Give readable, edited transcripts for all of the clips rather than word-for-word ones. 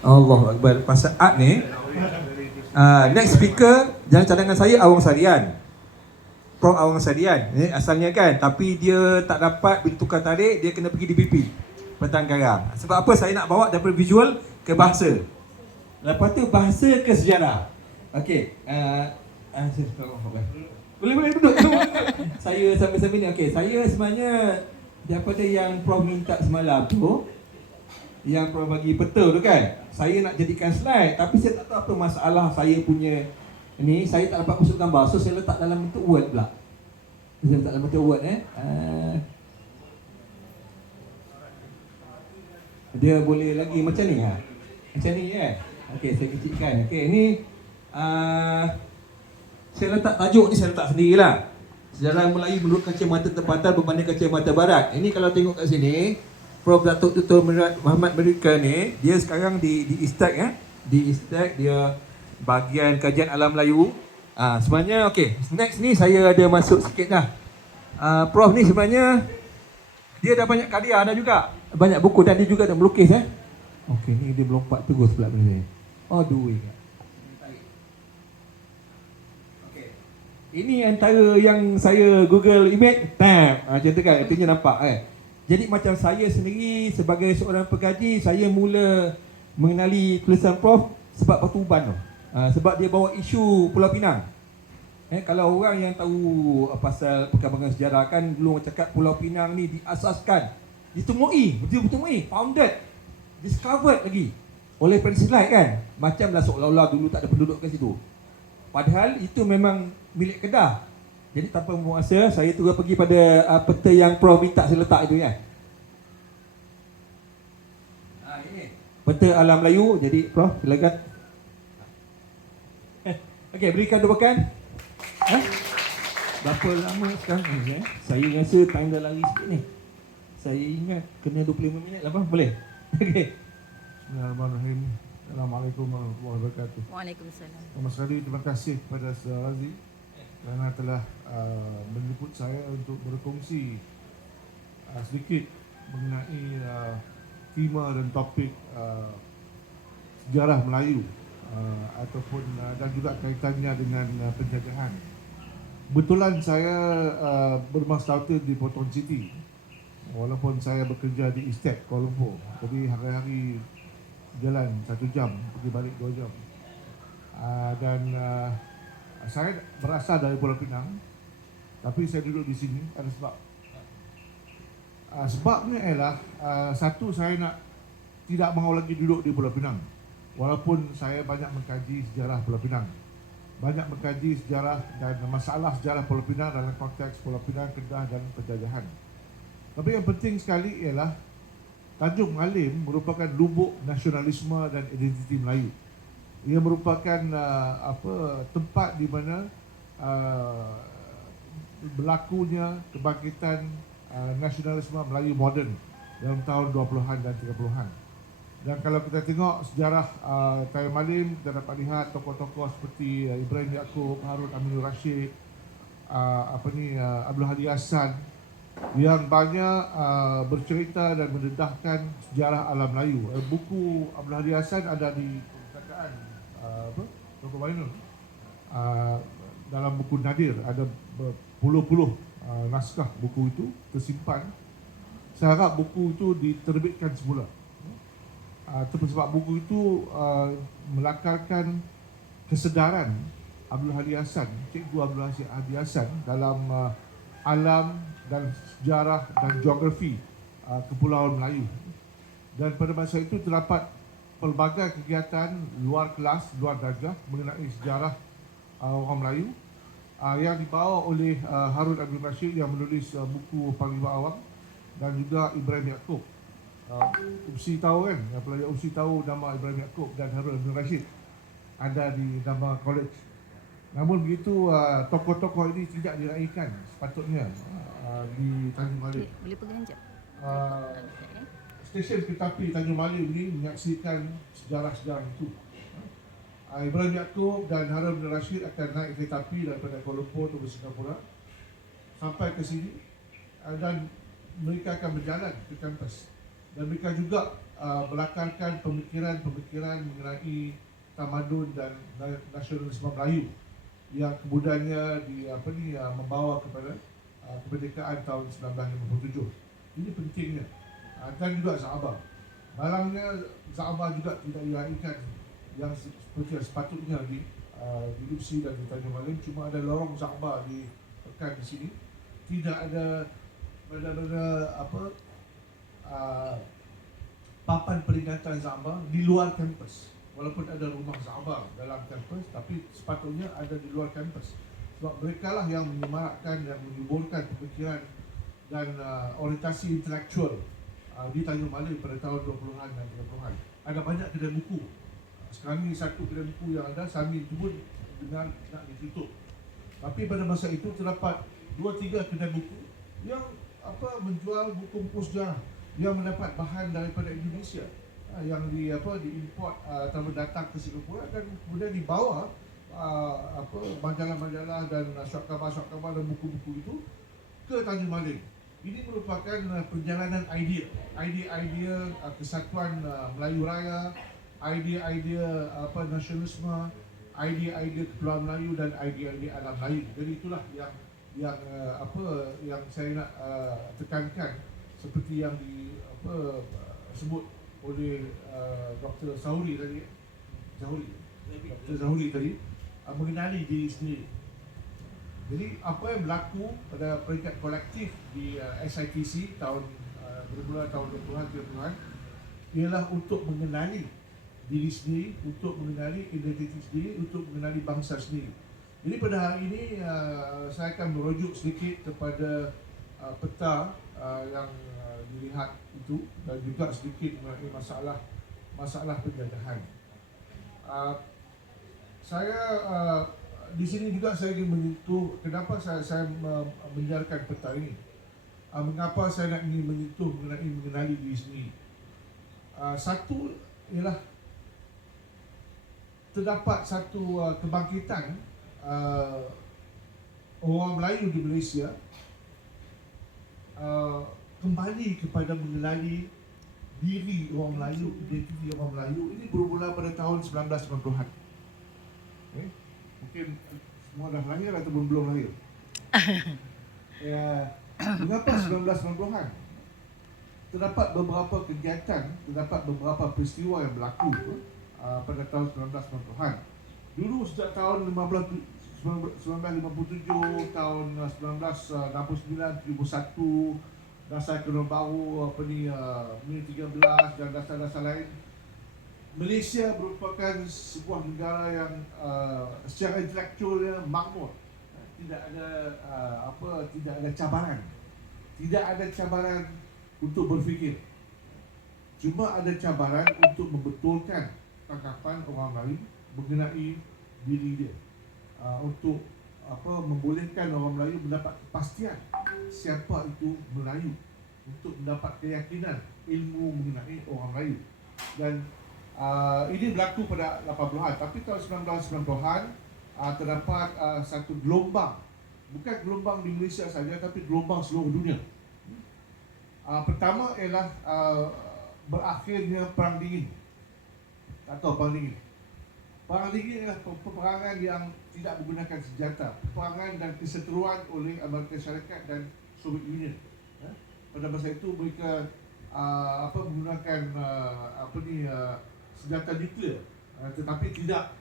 Allahu Akbar. Pasal art ni, next speaker jangan cadangan saya Awang Sarian. Prof Awang Sarian asalnya kan, tapi dia tak dapat bila tukar tarik, dia kena pergi DPP Petang Garang. Sebab apa saya nak bawa daripada visual ke bahasa. Lepas tu bahasa ke sejarah. Okey, boleh duduk. Saya sambil-sambil ni. Okey, saya sebenarnya daripada yang Prof minta semalam tu, yang Prof bagi peta tu kan, saya nak jadikan slide, tapi saya tak tahu apa masalah saya punya ni, saya tak dapat masuk gambar, so saya letak dalam bentuk word pula. Saya letak dalam bentuk word dia boleh lagi macam ni ha? Macam ni kan. Okey, saya kecilkan. Okey, ni saya letak tajuk ni, saya letak sendirilah. Sejarah Melayu menurut kacamata tempatan berbanding kacamata barat. Ini kalau tengok kat sini, Prof Datuk Dr. Muhammad Merican ni, dia sekarang di ISTEC di ISTEC dia bahagian kajian alam Melayu. Sebenarnya okey, next ni saya ada masuk sikit dah. Prof ni sebenarnya dia dah banyak karya dah juga. Banyak buku dan dia juga dah melukis Okey, ni dia melompat terus pula benda ni. Aduh. Okey. Ini antara yang saya Google image, macam tu kan, artinya nampak Jadi macam saya sendiri sebagai seorang pengkaji, saya mula mengenali tulisan Prof sebab Batu Uban tu. Sebab dia bawa isu Pulau Pinang. Kalau orang yang tahu pasal perkembangan sejarah kan, dulu orang cakap Pulau Pinang ni diasaskan, ditemui, founded, discovered lagi oleh Peninsular kan. Macamlah seolah-olah dulu tak ada penduduk kat situ. Padahal itu memang milik Kedah. Jadi tanpa membuang masa, saya terus pergi pada peta yang Prof minta saya letak itu ya. Ini peta alam Melayu. Jadi Prof silakan. Okey, berikan tepukan. Berapa lama sekarang ni Saya rasa time dah lari sikit ni. Saya ingat kena 25 minit lah, boleh? Okey. Bismillahirrahmanirrahim. Assalamualaikum warahmatullahi wabarakatuh. Waalaikumsalam. Pertama sekali terima kasih kepada Saudara Razi kerana telah menjemput saya untuk berkongsi sedikit mengenai tema dan topik sejarah Melayu ataupun dan juga kaitannya dengan penjajahan. Kebetulan saya bermastauta di Potong City, walaupun saya bekerja di ISTEC Kuala Lumpur. Jadi hari-hari jalan 1 jam, pergi balik 2 jam. Dan saya berasal dari Pulau Pinang, tapi saya duduk di sini ada sebab. Sebabnya ialah satu, saya nak tidak mahu lagi duduk di Pulau Pinang, walaupun saya banyak mengkaji sejarah Pulau Pinang, banyak mengkaji sejarah dan masalah sejarah Pulau Pinang dalam konteks Pulau Pinang, Kedah dan penjajahan. Tapi yang penting sekali ialah Tanjung Malim merupakan lubuk nasionalisme dan identiti Melayu. Ia merupakan tempat di mana berlakunya kebangkitan nasionalisme Melayu moden dalam tahun 20-an dan 30-an. Dan kalau kita tengok sejarah Tanjung Malim, kita dapat lihat tokoh-tokoh seperti Ibrahim Yaakob, Harun Aminur Rashid, Abdul Hadi Hassan, yang banyak bercerita dan mendedahkan sejarah alam Melayu. Buku Abdul Hadi Hassan ada di perpustakaan Toko Bainul. Dalam buku Nadir ada berpuluh-puluh naskah buku itu tersimpan. Saya harap buku itu diterbitkan semula. Sebab buku itu melakarkan kesedaran Abdul Hadi Hassan, Cikgu Abdul Hadi Hassan dalam alam dan sejarah dan geografi Kepulauan Melayu. Dan pada masa itu terdapat pelbagai kegiatan luar kelas, luar darjah mengenai sejarah orang Melayu yang dibawa oleh Harun Aminur Rashid yang menulis buku Panglima Awang, dan juga Ibrahim Yaakob. UPSI tahu kan, pelajar UPSI tahu nama Ibrahim Yaakob dan Harun Aminur Rashid ada di nama college. Namun begitu tokoh-tokoh ini tidak diraikan sepatutnya di Tanjung Malim. Boleh pegang jap. Stesen kereta api Tanjung Malim ini menyaksikan sejarah-sejarah itu. Ibrahim Yaakob dan Harun Aminur Rashid akan naik kereta api daripada Kuala Lumpur ke Singapura sampai ke sini, dan mereka akan berjalan ke kampus. Dan mereka juga melakarkan pemikiran-pemikiran mengenai tamadun dan nasionalisme Melayu yang kemudiannya membawa kepada kemerdekaan tahun 1957. Ini pentingnya. Dan juga Sabah. Malangnya Sabah juga tidak diraihkan yang seperti yang sepatutnya di Lipsi dan di Tanjung Malim. Cuma ada lorong Sabah di pekan di sini. Tidak ada benar-benar papan peringatan Sabah di luar kampus. Walaupun ada rumah Sabah dalam kampus, tapi sepatutnya ada di luar kampus. Sebab mereka lah yang menyemarakkan dan menyuburkan pemikiran dan orientasi intelektual di Tanjung Malim pada tahun 20-an dan 30-an. Ada banyak kedai buku. Sekarang ni satu kedai buku yang ada, Samin itu pun dengan nak ditutup. Tapi pada masa itu terdapat 2-3 kedai buku yang menjual buku-buku sejarah yang mendapat bahan daripada Indonesia, yang diimport atau datang ke Singapura dan kemudian dibawa majalah-majalah dan short cover dan buku-buku itu ke Tanjung Malim. Ini merupakan perjalanan idea kesatuan Melayu Raya, idea nasionalisme, idea kepulauan Melayu dan idea alam Melayu. Jadi itulah yang saya nak tekankan, seperti yang disebut oleh Dr. Zahuri tadi, mengenali diri sendiri. Jadi apa yang berlaku pada peringkat kolektif di SITC bermula tahun 20-an ialah untuk mengenali diri sendiri, untuk mengenali identiti sendiri, untuk mengenali bangsa sendiri. Jadi pada hari ini saya akan merujuk sedikit kepada peta yang dilihat itu dan juga sedikit mengenai masalah penjajahan. Saya di sini juga saya ingin menyentuh kenapa saya menyiarkan peta ini. Mengapa saya nak ingin menyentuh mengenali diri sendiri. Satu ialah terdapat satu kebangkitan orang Melayu di Malaysia kembali kepada mengenali diri orang Melayu, identiti orang Melayu. Ini bermula pada tahun 1990-an. Mungkin semua dah lahir ataupun belum lahir. Mengapa 1990-an? Terdapat beberapa kegiatan, terdapat beberapa peristiwa yang berlaku pada tahun 1990-an. Dulu sejak tahun 1957, tahun 1969, 71, dasar ekonomi baru, Mini 13 dan dasar-dasar lain. Malaysia merupakan sebuah negara yang secara intelektualnya makmur. Tidak ada cabaran. Tidak ada cabaran untuk berfikir. Cuma ada cabaran untuk membetulkan tangkapan orang lain mengenai diri dia. Untuk membolehkan orang Melayu mendapat kepastian siapa itu Melayu, untuk mendapat keyakinan ilmu mengenai orang Melayu. Dan ini berlaku pada 80-an, tapi tahun 1990-an terdapat satu gelombang, bukan gelombang di Malaysia saja tapi gelombang seluruh dunia. Pertama ialah berakhirnya Perang Dingin atau Perang Dingin. Perang Dingin adalah peperangan yang tidak menggunakan senjata, peperangan dan keseteruan oleh Amerika Syarikat dan Soviet Union. Pada masa itu mereka menggunakan senjata nuklear, tetapi tidak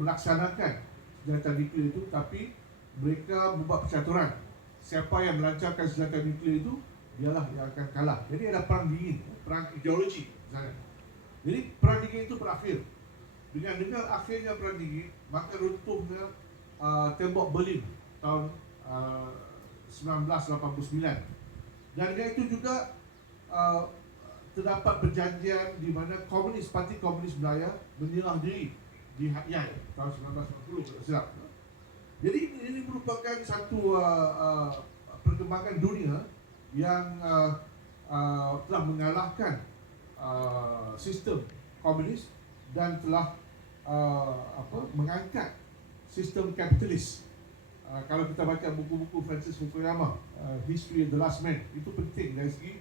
melaksanakan senjata nuklear itu, tapi mereka membuat percaturan. Siapa yang melancarkan senjata nuklear itu, dialah yang akan kalah. Jadi ada perang dingin, perang ideologi misalnya. Jadi perang dingin itu berakhir. Dengan akhirnya perang dingin, maka runtuhnya tembok Berlin tahun 1989. Dan dengan itu juga terdapat perjanjian di mana Parti Komunis Melayu menyerah diri di Hat Yai tahun 1990, silap. Jadi ini merupakan satu perkembangan dunia yang telah mengalahkan sistem komunis dan telah mengangkat sistem kapitalis. Kalau kita baca buku-buku Francis Fukuyama, History of the Last Man, itu penting dari segi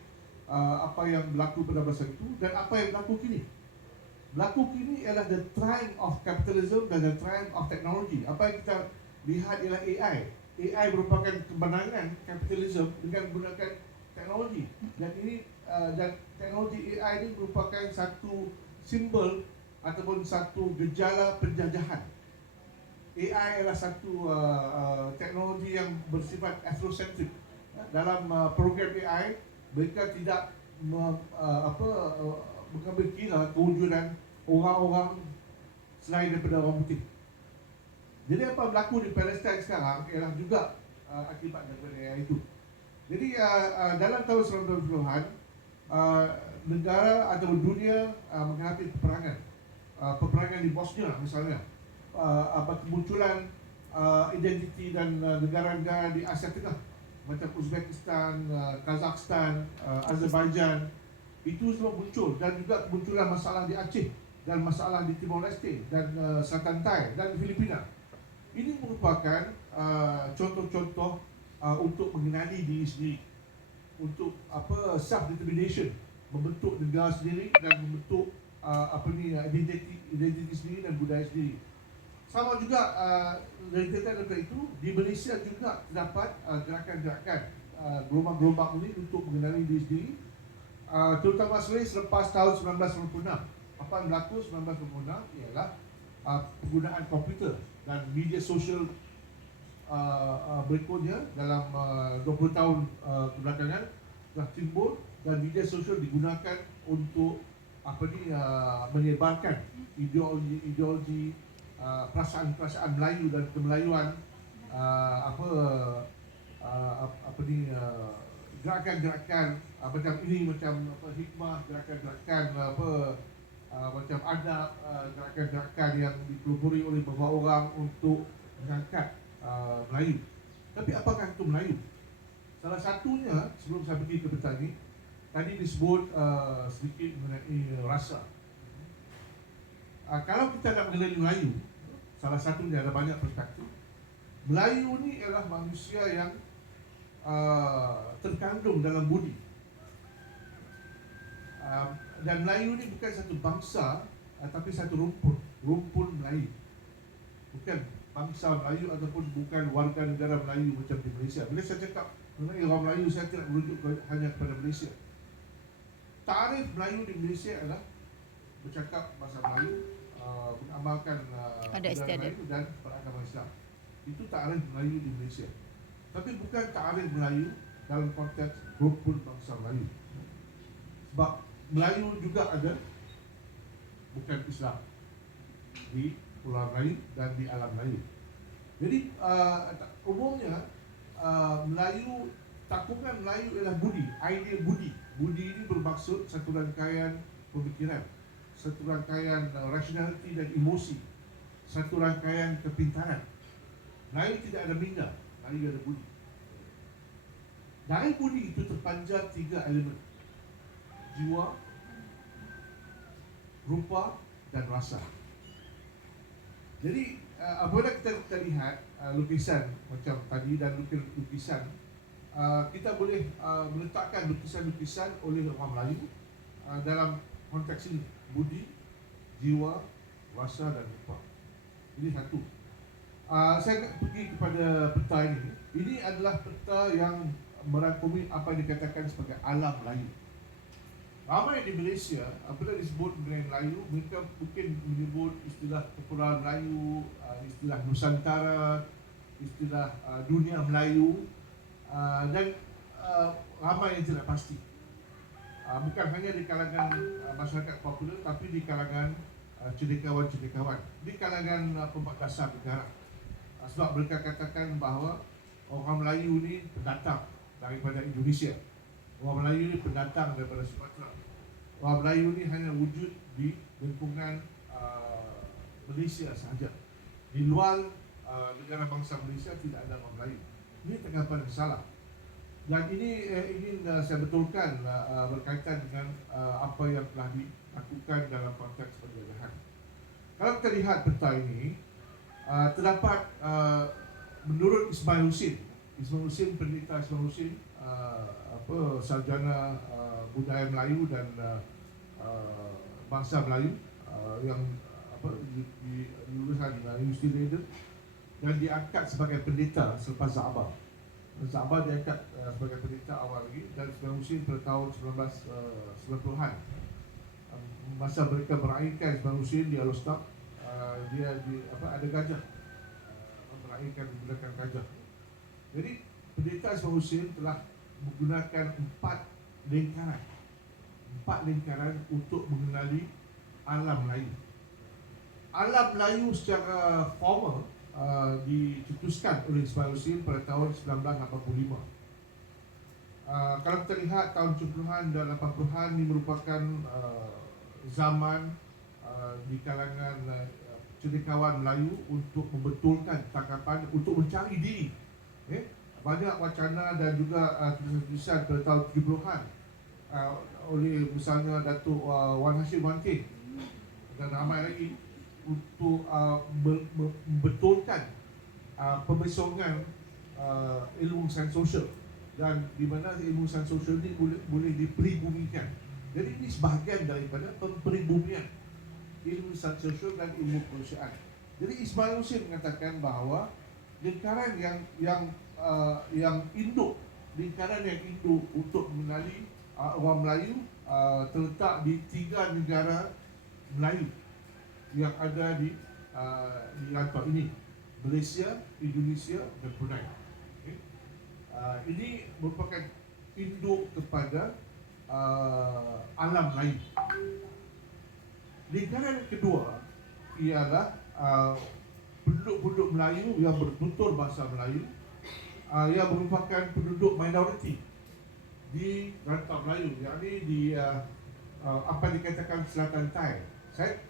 apa yang berlaku pada masa itu dan apa yang berlaku kini. Berlaku kini ialah the triumph of capitalism dan the triumph of technology. Apa yang kita lihat ialah AI. AI merupakan kemenangan kapitalisme dengan menggunakan teknologi. Dan ini dan teknologi AI ini merupakan satu simbol ataupun satu gejala penjajahan. AI adalah satu teknologi yang bersifat afrocentric. Dalam program AI, mereka tidak mengambil kira kewujudan orang-orang selain daripada orang putih. Jadi apa berlaku di Palestin sekarang ialah juga akibat daripada AI itu. Jadi dalam tahun 1990-an, negara atau dunia menghadapi peperangan. Peperangan di Bosnia misalnya, kemunculan identiti dan negara-negara di Asia Tengah macam Uzbekistan, Kazakhstan, Azerbaijan, itu semua muncul, dan juga kemunculan masalah di Aceh dan masalah di Timor Leste dan Selatan Thai dan Filipina. Ini merupakan contoh-contoh untuk mengenali diri sendiri, untuk self-determination, membentuk negara sendiri dan membentuk identiti sendiri dan budaya sendiri. Sama juga dari data itu, di Malaysia juga terdapat gerakan-gerakan gelombang-gelombang ini untuk mengenali diri sendiri, terutama sekali selepas tahun 1996. Apa yang berlaku 1996 ialah penggunaan komputer dan media sosial berikutnya dalam 20 tahun kebelakangan telah timbul, dan media sosial digunakan untuk menyebarkan ideologi perasaan-perasaan Melayu dan kemelayuan, gerakan-gerakan macam ini, macam hikmah, gerakan-gerakan macam adab, gerakan-gerakan yang dipelopori oleh beberapa orang untuk mengangkat Melayu. Tapi apakah itu Melayu? Salah satunya, sebelum saya pergi ke peta ini, tadi disebut sedikit mengenai rasa. Kalau kita nak mengenali Melayu, salah satunya ada banyak perspektif. Melayu ni ialah manusia yang terkandung dalam budi. Dan Melayu ni bukan satu bangsa, tapi satu rumpun Melayu. Bukan bangsa Melayu ataupun bukan warga negara Melayu macam di Malaysia. Bila saya cakap mengenai orang Melayu, saya tidak merujuk hanya kepada Malaysia. Tarikh Melayu di Malaysia adalah bercakap bahasa Melayu, mengamalkan budaya Melayu dan beragama Islam. Itu tarikh Melayu di Malaysia. Tapi bukan tarikh Melayu dalam konteks rumpun bangsa Melayu. Sebab Melayu juga ada bukan Islam di Pulau Melayu dan di alam Melayu. Jadi umumnya Melayu, takungan Melayu ialah budi, idea budi. Budi ini bermaksud satu rangkaian pemikiran, satu rangkaian rationality dan emosi, satu rangkaian kepintaran. Melayu tidak ada minda, Melayu ada budi. Dari budi itu terpanjar 3 elemen: jiwa, rupa dan rasa. Jadi apabila kita lihat lukisan macam tadi dan lukisan, kita boleh meletakkan lukisan-lukisan oleh orang Melayu dalam konteks ini: budi, jiwa, rasa dan rupa. Ini satu. Saya nak pergi kepada peta ini. Ini adalah peta yang merangkumi apa yang dikatakan sebagai alam Melayu. Ramai di Malaysia, apabila disebut mengenai Melayu, mereka mungkin menyebut istilah Kepulauan Melayu, istilah Nusantara, istilah dunia Melayu, dan ramai yang tidak pasti. Bukan hanya di kalangan masyarakat popular, tapi di kalangan cendekiawan-cendekiawan, di kalangan pembuat dasar negara. Sebab mereka katakan bahawa orang Melayu ni pendatang daripada Indonesia. Orang Melayu ni pendatang daripada Sumatera. Orang Melayu ni hanya wujud di lingkungan Malaysia sahaja. Di luar negara bangsa Malaysia tidak ada orang Melayu. Ini tanggapan yang salah. Dan ini ingin saya betulkan berkaitan dengan apa yang telah dilakukan dalam konteks penjajahan. Kalau kita lihat peta ini, terdapat menurut Ismail Husin, pendeta Ismail Husin, sarjana budaya Melayu dan bangsa Melayu yang lulusan Universiti Leiden dan diangkat sebagai pendeta selepas Za'abah. Za'abah diangkat sebagai pendeta awal lagi dan Ismail pada tahun 1990-an. Masa mereka meraihkan Ismail di Alostak, dia ada gajah, meraihkan menggunakan gajah. Jadi pendeta Ismail telah menggunakan 4 lingkaran untuk mengenali alam Melayu. Alam Melayu secara formal dicetuskan oleh Ismail Husin pada tahun 1985. Kalau kita lihat tahun 70-an dan 80-an ini merupakan zaman di kalangan cendekiawan Melayu untuk membetulkan tangkapan, untuk mencari diri. Banyak wacana dan juga tulisan-tulisan pada tahun 70-an oleh misalnya Datuk Wan Hashim Wantin dan ramai lagi untuk membetulkan pembesongan ilmu sains sosial, dan di mana ilmu sains sosial ini boleh dipribumikan. Jadi ini sebahagian daripada peribumian ilmu sains sosial dan ilmu kemanusiaan. Jadi Ismail Husin mengatakan bahawa lingkaran yang induk untuk mengenali orang Melayu terletak di 3 negara Melayu yang ada di rantau ini: Malaysia, Indonesia dan Brunei. Ini merupakan induk kepada alam Melayu. Lingkaran kedua ialah penduduk-penduduk Melayu yang bertutur bahasa Melayu, yang merupakan penduduk minoriti di rantau Melayu, yakni di apa dikatakan Selatan Thai.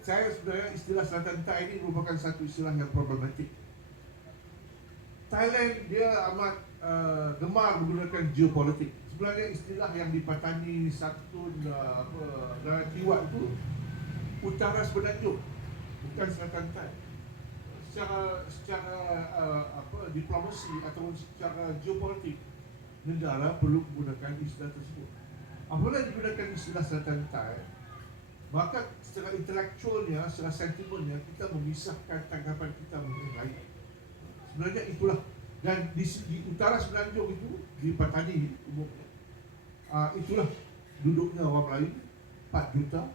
Saya sebenarnya istilah Selatan Thai ini merupakan satu istilah yang problematik. Thailand dia amat gemar menggunakan geopolitik. Sebenarnya istilah yang dipatani satu dalam kiwat itu utara semenanjung, bukan Selatan Thai. Secara diplomasi atau secara geopolitik, negara perlu menggunakan istilah tersebut. Apabila digunakan istilah Selatan Thai, maka secara intelektualnya, secara sentimennya, kita memisahkan tanggapan kita mengenai lain. Sebenarnya itulah. Dan di utara semenanjung itu, di Patani umumnya, itulah duduknya orang Melayu, 4 juta,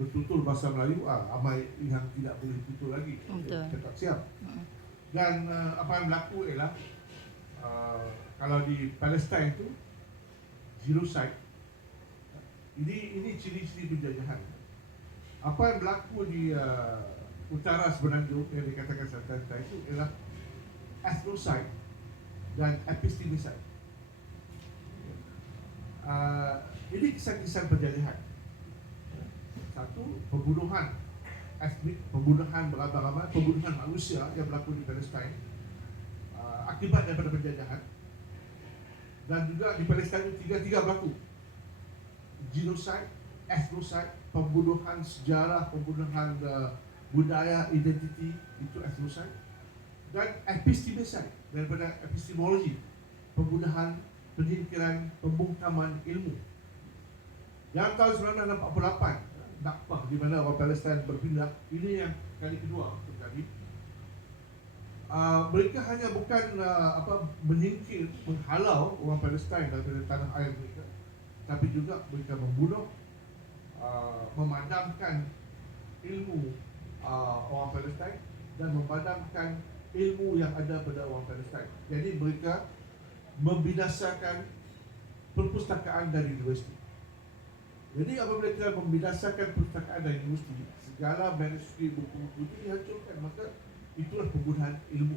bertutur bahasa Melayu. Ramai yang tidak boleh tutur lagi, cakap siap. Dan apa yang berlaku ialah kalau di Palestin itu genocide. Ini ciri-ciri penjajahan. Apa yang berlaku di utara semenanjung yang dikatakan Selatan Thai itu ialah ethnocide dan epistemicide. Ini kisah-kisah penjajahan. Satu, pembunuhan etnik, pembunuhan berabang-abang, pembunuhan manusia yang berlaku di Palestin akibat daripada penjajahan. Dan juga di Palestin itu tiga berlaku: genocide, ethnocide, pembunuhan sejarah, pembunuhan budaya, identiti, itu ethnocide. Dan epistemicide, daripada epistemologi, pembunuhan, penyingkiran, pembungkaman ilmu. Yang tahun 1948, Nakbah, di mana orang Palestin berpindah, ini yang kali kedua terjadi. Mereka hanya bukan menyingkir, menghalau orang Palestin daripada tanah air mereka, tapi juga mereka membunuh, memadamkan ilmu orang Palestin dan memadamkan ilmu yang ada pada orang Palestin. Jadi mereka membinasakan perpustakaan dari universiti. Jadi apabila kita membinasakan perpustakaan dari universiti, segala manuskrip buku-buku itu dihancurkan, maka itulah pembunuhan ilmu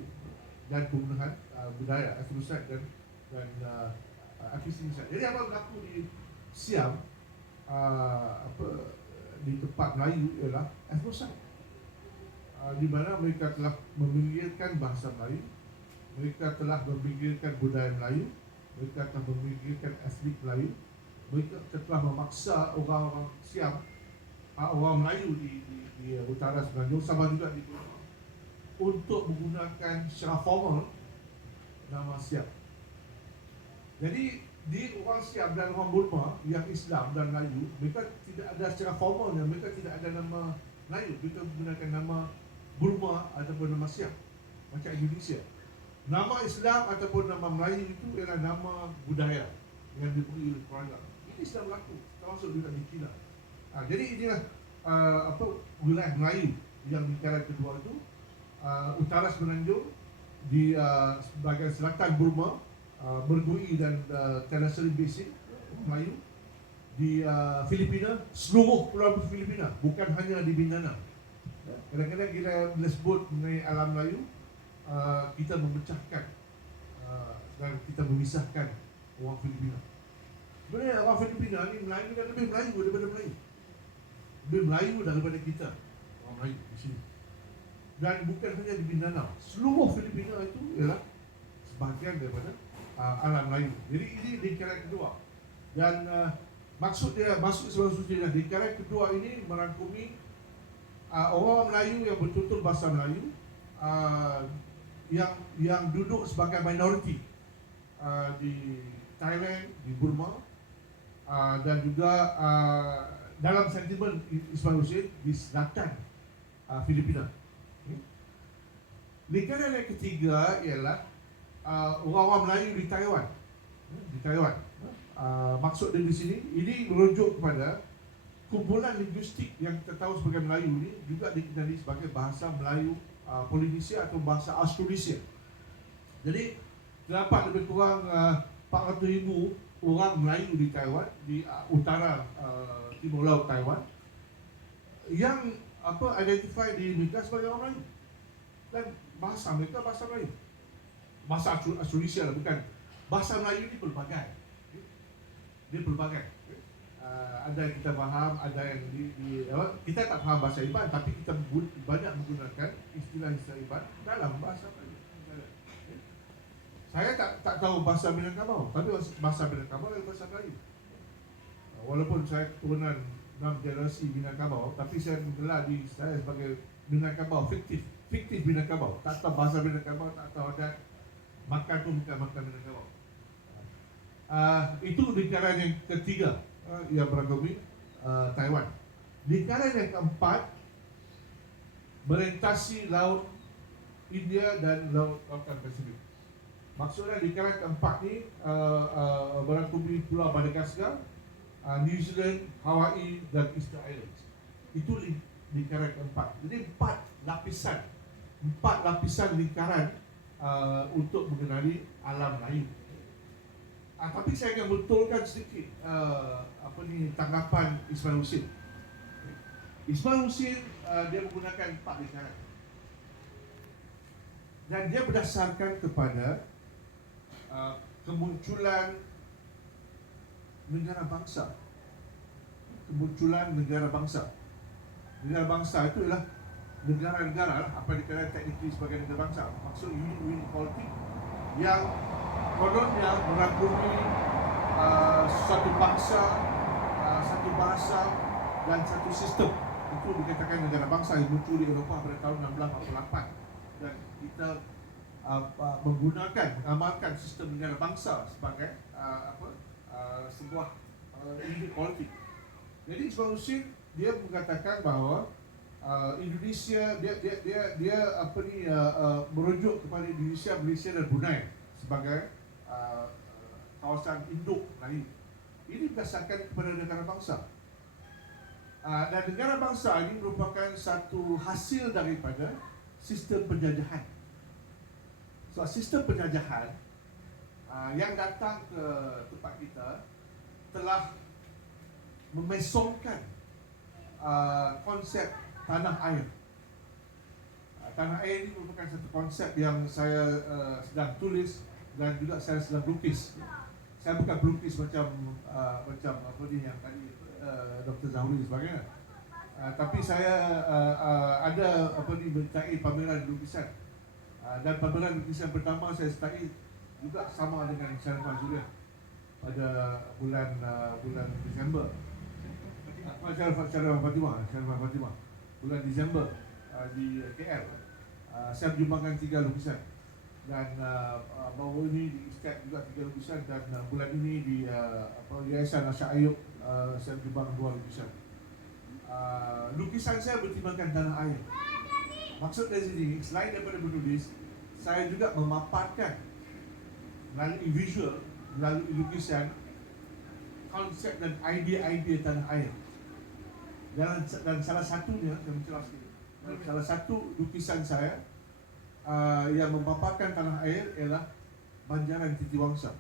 dan pembunuhan budaya, ethnocide dan epistemicide. Jadi apa berlaku di Siam, di tempat Melayu ialah ethnocide, di mana mereka telah meminggirkan bahasa Melayu, mereka telah meminggirkan budaya Melayu, mereka telah meminggirkan etnik Melayu, mereka telah memaksa orang-orang Siam, orang Melayu di utara semenanjung, sama juga di untuk menggunakan secara formal nama Siam. Jadi di orang Siam dan orang Burma yang Islam dan Melayu, mereka tidak ada secara formalnya, mereka tidak ada nama Melayu, mereka menggunakan nama Burma ataupun nama Siam, macam Indonesia. Nama Islam ataupun nama Melayu itu ialah nama budaya yang diberi oleh keluarga. Ini sudah berlaku, termasuk juga di China. Jadi inilah wilayah Melayu yang di negara kedua itu, utara Semenanjung, di bahagian selatan Burma, Bergui dan Tenasserim Basin Melayu, di Filipina, seluruh pulau Filipina, bukan hanya di Mindanao. Kadang-kadang kita sebut mengenai alam Melayu, kita memecahkan dan kita memisahkan orang Filipina. Sebenarnya orang Filipina ni Melayu dan lebih Melayu daripada Melayu. Lebih Melayu daripada kita, orang Melayu di sini. Dan bukan hanya di Mindanao, seluruh Filipina itu ialah sebahagian daripada alam Melayu. Jadi ini lingkaran kedua. Dan maksud dia masuk sebelum suci dah lingkaran kedua ini merangkumi orang Melayu yang betul-betul bahasa Melayu, yang duduk sebagai minoriti di Thailand, di Burma, dan juga dalam sentimen Ismail Hussein di selatan Filipina. Lingkaran yang ketiga ialah orang-orang Melayu di Taiwan. Di Taiwan. Maksud dia di sini, ini merujuk kepada kumpulan linguistik yang kita tahu sebagai Melayu ini juga dikenali sebagai bahasa Melayu Polinesia atau bahasa Austronesia. Jadi terdapat lebih kurang 400,000 orang Melayu di Taiwan, di utara timur laut Taiwan, yang identify diri mereka sebagai orang Melayu. Dan bahasa mereka bahasa Melayu, bahasa Austronesia lah, bukan. Bahasa Melayu ini pelbagai. Dia pelbagai. Ada yang kita faham, ada yang kita tak faham bahasa Iban, tapi kita banyak menggunakan istilah-istilah Iban dalam bahasa Melayu. Saya tak tahu bahasa Minangkabau, tapi bahasa Minangkabau adalah bahasa Melayu. Walaupun saya keturunan 6 generasi Minangkabau, tapi saya menggelar diri saya sebagai Minangkabau fiktif Minangkabau. Tak tahu bahasa Minangkabau, tak tahu adat, makan pun bukan makan Minangkabau. Itu lingkaran yang ketiga yang merangkumi Taiwan. Lingkaran yang keempat melintasi laut India dan lautan Pasifik. Maksudnya lingkaran keempat ni merangkumi Pulau Madagaskar, New Zealand, Hawaii dan Easter Islands. Itu lingkaran keempat. Jadi empat lapisan lingkaran untuk mengenali alam Melayu. Tapi saya akan betulkan sedikit tanggapan Ismail Hussein. Ismail Hussein dia menggunakan 4 lingkaran. Dan dia berdasarkan kepada kemunculan negara bangsa. Negara bangsa itu adalah negara-negara lah, apa dikatakan teknikly sebagai negara bangsa. Maksud unit politik yang kononnya merangkumi satu bangsa, satu bahasa dan satu sistem. Itu dikatakan negara bangsa yang muncul di Eropah pada tahun 1648. Dan kita mengamalkan sistem negara bangsa sebagai sebuah unit politik. Jadi Ismail Hussein dia mengatakan bahawa Indonesia dia merujuk kepada Indonesia, Malaysia dan Brunei sebagai kawasan induk Melayu. Ini berdasarkan kepada negara bangsa. Dan negara bangsa ini merupakan satu hasil daripada sistem penjajahan. So, sistem penjajahan yang datang ke tempat kita telah memesongkan konsep tanah air. Tanah air ini merupakan satu konsep yang saya sedang tulis dan juga saya sedang lukis. Saya bukan pelukis macam apa ni yang tadi Dr. Zahuri sebagainya. Tapi saya ada mencari pameran lukisan. Dan pameran lukisan pertama saya sertai juga sama dengan Syarifah Zulia pada bulan Disember. Syarifah Fatimah bulan Disember di KL. Saya menyumbangkan 3 lukisan. dan baru ini diikat juga 3 lukisan, dan bulan ini di Yayasan Asya Ayub saya kembang 2 lukisan. Lukisan saya bertimbangkan tanah air. Maksud dari sini, selain daripada menulis, saya juga memaparkan melalui visual, melalui lukisan, konsep dan idea-idea tanah air. Dan salah satunya, saya menjelaskan, salah satu lukisan saya yang memaparkan tanah air ialah Banjaran Titiwangsa.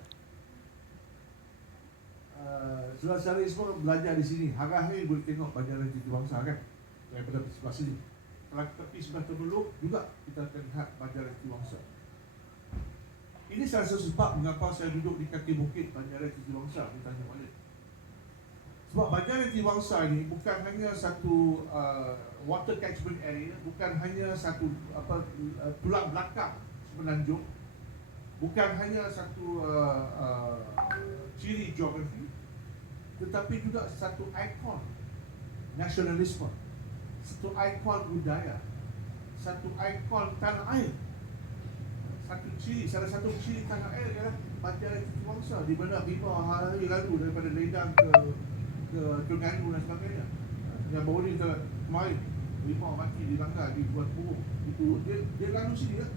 Saudara-saudara semua belajar di sini. Hari-hari boleh tengok Banjaran Titiwangsa kan, daripada sebelah sini. Kalau tepi sebelah terbelok juga kita akan lihat Banjaran Titiwangsa. Ini salah satu sebab mengapa saya duduk di kaki bukit Banjaran Titiwangsa. Ditanya balik. Sebab Banjaran Titiwangsa ini bukan hanya satu water catchment area, bukan hanya satu tulang belakang Semenanjung, bukan hanya satu ciri geografi, tetapi juga satu ikon nasionalisme, satu ikon budaya, satu ikon tanah air. Salah satu ciri tanah air adalah Banjaran Titiwangsa, di mana 5 hari lalu daripada Ledang ke Terengganu dan sebagainya. Yang baru ni kemarin 5 mati di Langgar di Buat Puruk. Itu dia lalu sini kan.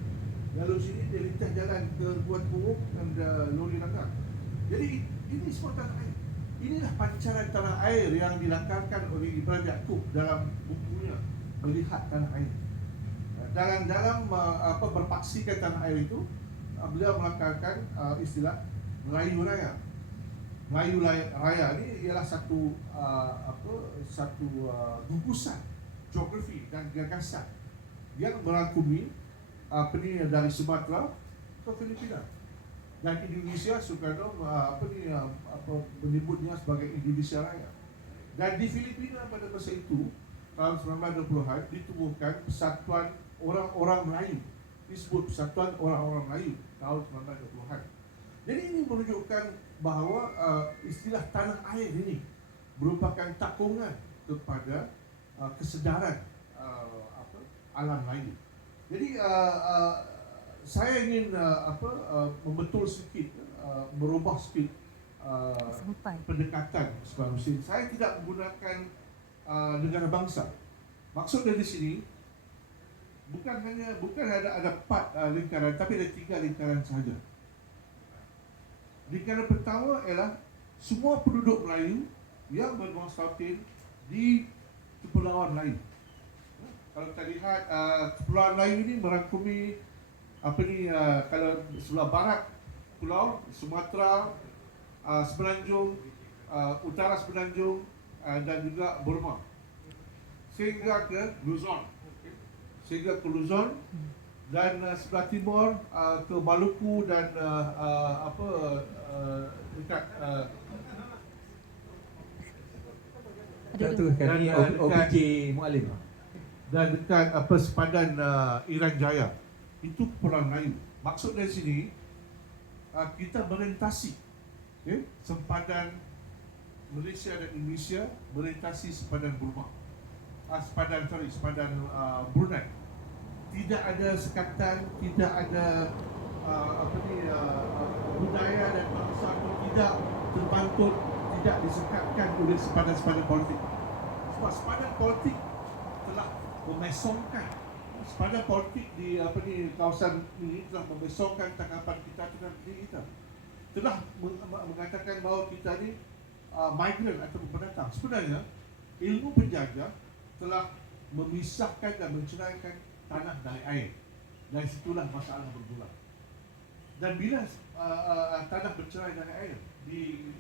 Lalu sini dia lintas jalan ke Buat Puruk dan lori Langgar. Jadi ini semua tanah air. Inilah pancaran tanah air yang dilangkarkan oleh Ibrahim Yaakob dalam bukunya Melihat Tanah Air. Dalam berpaksikan tanah air itu, beliau melangkarkan istilah Melayu Raya. Melayu Raya ini ialah satu gugusan geografi dan gagasan yang merangkumi dari Sumatera ke Filipina dan Indonesia. Soekarno menyebutnya sebagai Indonesia Raya. Dan di Filipina pada masa itu tahun 1920-an ditubuhkan Persatuan Orang-orang Melayu. Disebut Persatuan Orang-orang Melayu tahun 1920-an. Jadi ini menunjukkan bahawa istilah tanah air ini merupakan takungan kepada kesedaran alam Melayu. Jadi saya ingin membetul sedikit, merubah sedikit pendekatan sebagai Muslim. Saya tidak menggunakan negara bangsa. Maksud dari sini bukan ada 4 lingkaran, tapi ada 3 lingkaran sahaja. Lingkaran pertama ialah semua penduduk Melayu yang bernuansa Lautin di Kepulauan Melayu. Kalau kita lihat Kepulauan Melayu ini merangkumi kalau sebelah barat pulau Sumatera, Semenanjung, utara Semenanjung dan juga Burma, sehingga ke Luzon, dan sebelah timur ke Maluku dan dekat Kami OPJ Mualim dan dekat sepadan Iran Jaya. Itu Kepulauan Melayu. Maksud dari sini kita merentasi sempadan Malaysia dan Indonesia, merentasi sepadan Burma, sepadan Brunei. Tidak ada sekatan, tidak ada budaya dan bangsa itu tidak terpantut, tidak disekatkan oleh sepadan-sepadan politik. Sebab sepadan politik telah memesongkan, sepadan politik di kawasan ini telah memesongkan tanggapan kita terhadap diri kita. Telah mengatakan bahawa kita ni migran atau pendatang. Sebenarnya ilmu penjajah telah memisahkan dan menceraikan tanah dari air. Dari situlah masalah bermula. Dan bila tanah bercerai dari air di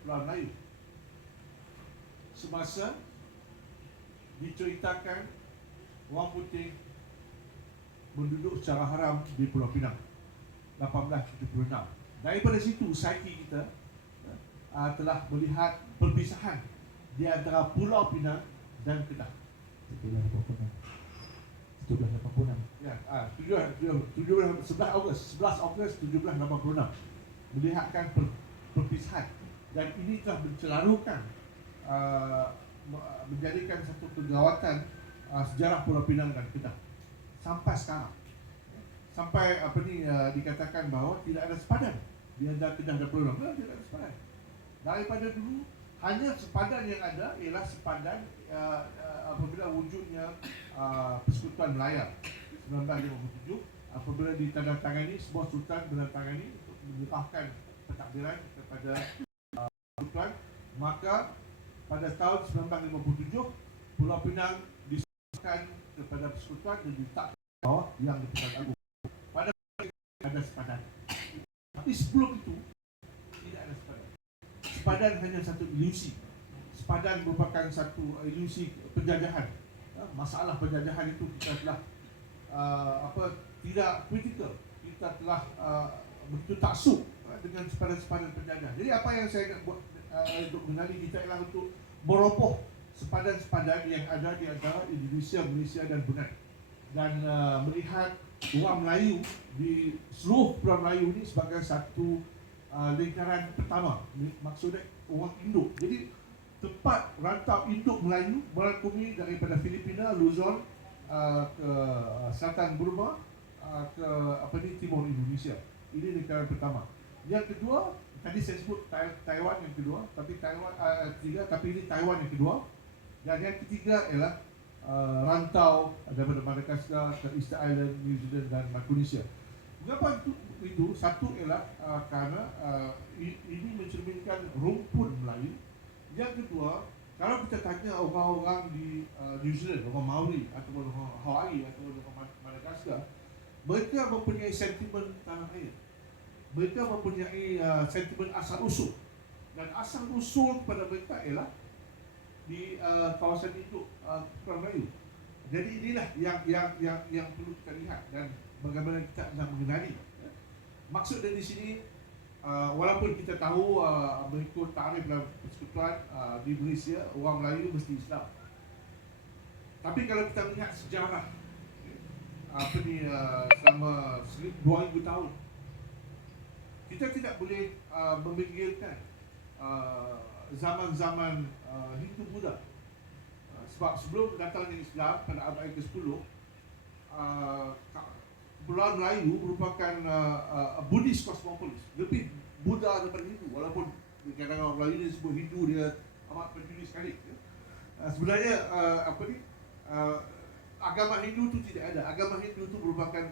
Kepulauan Melayu, semasa diceritakan orang putih menduduk secara haram di Pulau Pinang 1876. Daripada situ saiki kita telah melihat perpisahan di antara Pulau Pinang dan Kedah. 1786. Ya, 11 Ogos 1786 melihatkan perpisahan, dan ini telah mencelarukan menjadikan satu kegawatan sejarah Pulau Pinang dan Kedah sampai sekarang. sampai dikatakan bahawa tidak ada sepadan di antara Kedah dan Pulau Rangka. Tidak ada sepadan. Daripada dulu hanya sepadan yang ada ialah sepadan apabila wujudnya Persekutuan Melayu 1957, apabila ditandatangani, sebuah sultan menandatangani untuk menyerahkan pentadbiran kepada persekutuan, maka pada tahun 1957 Pulau Pinang diserahkan kepada persekutuan dan diletakkan di bawah yang di-Pertuan Agong. Pada ada sepadan. Tapi sebelum itu tidak ada sepadan. Sepadan hanya satu ilusi. Sepadan merupakan satu ilusi penjajahan. Masalah penjajahan itu kita telah tidak kritikal. Kita telah begitu taksub dengan sepadan-sepadan penjajah. Jadi apa yang saya nak buat untuk mengenali kita ialah untuk meroboh sepadan-sepadan yang ada di antara Indonesia, Malaysia dan Brunei, dan melihat orang Melayu di seluruh Pulau Melayu ini sebagai satu lingkaran pertama. Maksudnya orang Induk. Jadi tempat rantau induk Melayu merangkumi daripada Filipina, Luzon, ke Selatan Burma, ke timur Indonesia. Ini lingkaran pertama. Yang kedua, tadi saya sebut Taiwan yang kedua, tapi Taiwan ketiga, tapi ini Taiwan yang kedua. Dan yang ketiga ialah rantau daripada Madagaskar ke Easter Island, New Zealand dan Micronesia. Mengapa itu? Satu ialah kerana ini mencerminkan rumpun Melayu. Yang kedua, kalau kita tanya orang-orang di New Zealand, orang Maori ataupun orang Hawaii ataupun orang Madagaskar, mereka mempunyai sentimen tanah air. Mereka mempunyai sentimen asal-usul. Dan asal-usul kepada mereka ialah di kawasan induk Pulau Melayu. Jadi inilah yang perlu kita lihat dan bagaimana kita nak mengenali. Maksud dari sini, walaupun kita tahu mengikut tarikh dalam persekutuan di Malaysia, orang Melayu mesti Islam. Tapi kalau kita melihat sejarah selama 2000 tahun, kita tidak boleh meminggirkan zaman-zaman Hindu Buddha. Sebab sebelum datangnya Islam pada abad ke-10, Pulau Melayu merupakan Buddhist cosmopolis, lebih Buddha daripada Hindu. Walaupun kadang-kadang orang Melayu dia sebut Hindu, dia amat peduli sekali. Sebenarnya agama Hindu itu tidak ada. Agama Hindu itu merupakan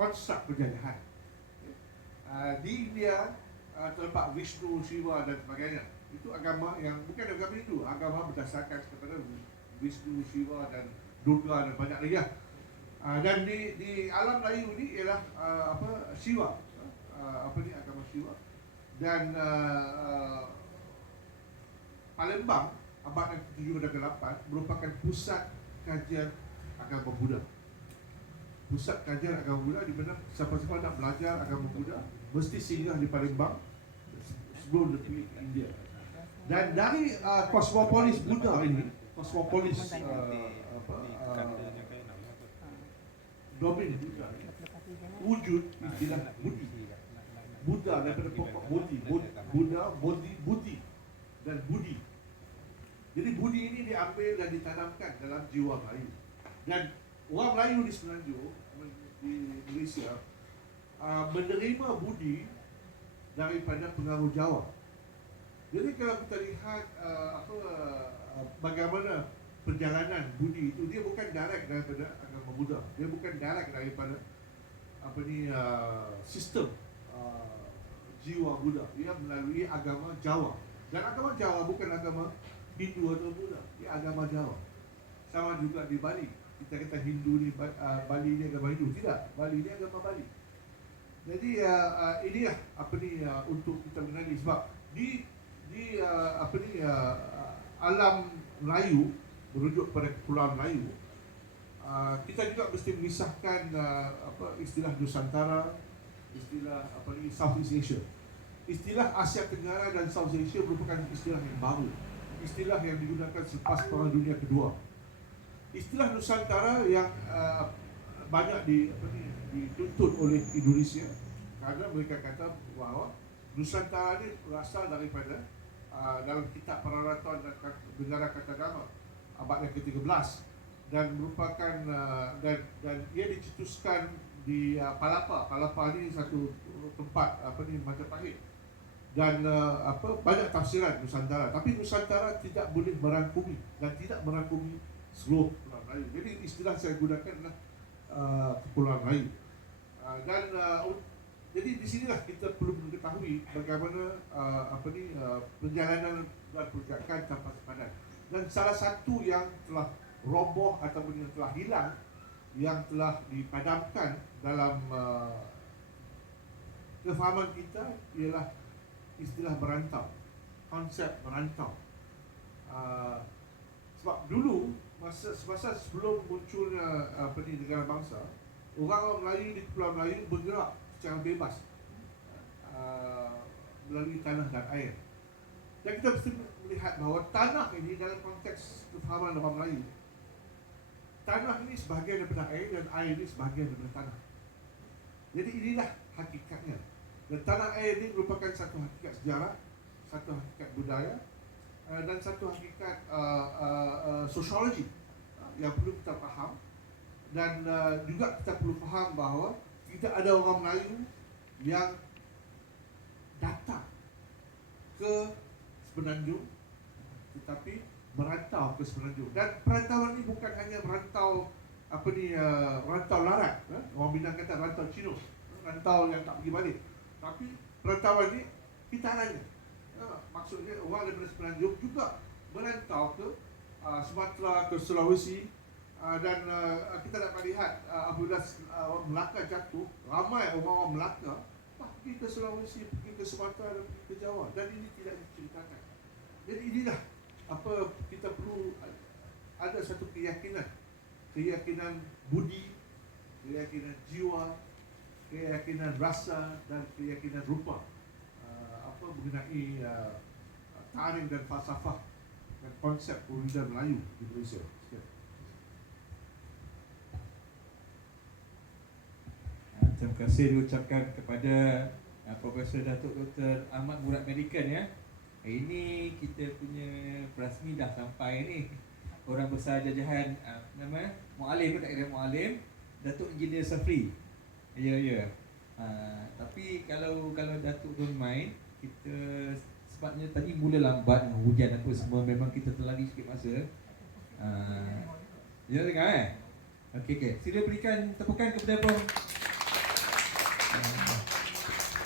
konstruk penjajahan. Di India terdapat Vishnu, Shiva dan sebagainya. Itu agama yang bukan agama Hindu, agama berdasarkan kepada Vishnu, Shiva dan Durga dan banyak lagi. Dan di alam Melayu ini ialah Shiva, agama Shiva. Dan Palembang abad yang ke-7 dan ke-8 merupakan pusat kajian agama Buddha. Pusat kajian agama Buddha di mana siapa-siapa nak belajar agama Buddha mesti singgah di Palembang sebelum pergi ke India. Dan dari kosmopolis Buddha ini, kosmopolis domain Buddha, wujud istilah Budi. Buddha daripada pokok Bodhi, Buddha, Bodhi, Budi dan Budi. Jadi Budi ini diambil dan ditanamkan dalam jiwa Melayu. Dan orang Melayu di Semenanjung, di Malaysia, menerima Budi daripada pengaruh Jawa. Jadi kalau kita lihat bagaimana perjalanan Budi itu, dia bukan direct daripada agama Buddha. Dia bukan direct daripada sistem jiwa Buddha. Dia melalui agama Jawa. Dan agama Jawa bukan agama Hindu atau Buddha. Dia agama Jawa. Sama juga di Bali. Kita kata Hindu ni Bali ni agama Hindu. Tidak, Bali ni agama Bali. Jadi inilah untuk kita mengenali, sebab di alam Melayu, merujuk pada Kepulauan Melayu, kita juga mesti memisahkan istilah Nusantara, istilah Southeast Asia. Istilah Asia Tenggara dan South Asia merupakan istilah yang baru, istilah yang digunakan selepas Perang Dunia Kedua. Istilah Nusantara yang banyak dituntut oleh Indonesia kerana mereka kata bahawa Nusantara ini berasal daripada dalam kitab Peraratan dan Negara Katagama abad yang ke-13 dan merupakan dan ia dicetuskan di Palapa. Palapa ni satu tempat Majapahit. Dan banyak tafsiran Nusantara. Tapi Nusantara tidak boleh merangkumi dan tidak merangkumi seluruh Kepulauan Melayu. Jadi istilah saya gunakan adalah Kepulauan Melayu. Jadi di sinilah kita perlu mengetahui bagaimana perjalanan dan pergerakan tanpa sepadan. Dan salah satu yang telah roboh ataupun yang telah hilang, yang telah dipadamkan dalam kefahaman kita ialah istilah merantau, konsep merantau. Sebab dulu semasa sebelum munculnya negara bangsa, orang Melayu di Kepulauan Melayu bergerak secara bebas melalui tanah dan air. Dan kita mesti melihat bahawa tanah ini dalam konteks kefahaman orang Melayu, tanah ini sebahagian daripada air dan air ini sebahagian daripada tanah. Jadi inilah hakikatnya. Dan tanah air ini merupakan satu hakikat sejarah, satu hakikat budaya, dan satu hakikat sosiologi yang perlu kita faham. Dan juga kita perlu faham bahawa tidak ada orang Melayu yang datang ke Semenanjung tetapi merantau ke Semenanjung. Dan perantauan ini bukan hanya merantau rantau larat, orang Minang kata rantau Cino, rantau yang tak pergi balik. Tapi perantauan ini kita alami. Maksudnya orang daripada Semenanjung juga merantau ke Sumatera, ke Sulawesi. Dan kita dapat lihat apabila orang Melaka jatuh, ramai orang-orang Melaka pergi ke Sulawesi, pergi ke Sumatera dan pergi ke Jawa. Dan ini tidak diceritakan. Jadi inilah apa kita perlu ada satu keyakinan budi, keyakinan jiwa, keyakinan rasa dan keyakinan rupa mengenai tarikh dan falsafah dan konsep kewujudan Melayu di Malaysia. Terima kasih diucapkan kepada Profesor Datuk Dr. Ahmad Murad Medikan ya. Ini kita punya perasmi dah sampai ni. Orang besar jajahan nama Mualim, tak kira Mualim, Datuk Engineer Safri. Ya. Tapi kalau Datuk don't mind, kita sebabnya tadi mula lambat dengan hujan apa semua, memang kita terlari sikit masa. Ya dengar Okey. Sila berikan tepukan kepada Prof.